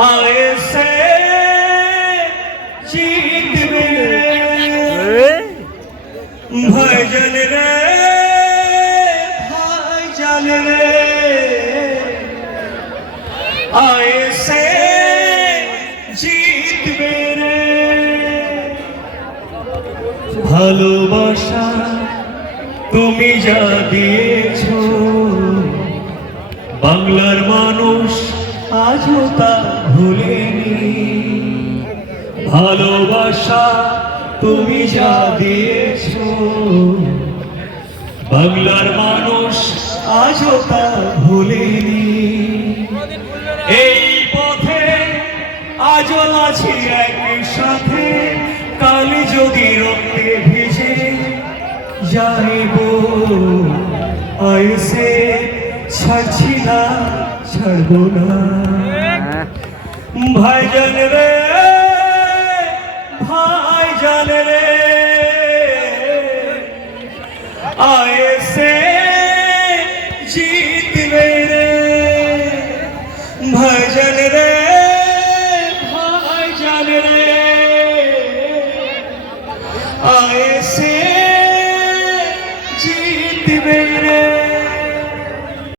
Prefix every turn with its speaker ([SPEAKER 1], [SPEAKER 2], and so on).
[SPEAKER 1] आए से जीत में भजन रे भजन रे आए से जीत मेरे ভালোবাসা তুমি যা দিয়েছ বাংলার মানুষ আজও তা ভুলেনি। ভালোবাসা তুমি যা দিয়েছ, বাংলার মানুষ আজও তা ভুলেনি। এই পথে আজও আছি সাথে কাল যদি রক্তে ভিজে যাইব আয়সে ছাড়ছি না ছাড়বো না। ভাইজান রে ভাইজান রে আয়সে জিতবে রে। ভাইজান রে ভাইজান রে আয়সে জিতবে রে।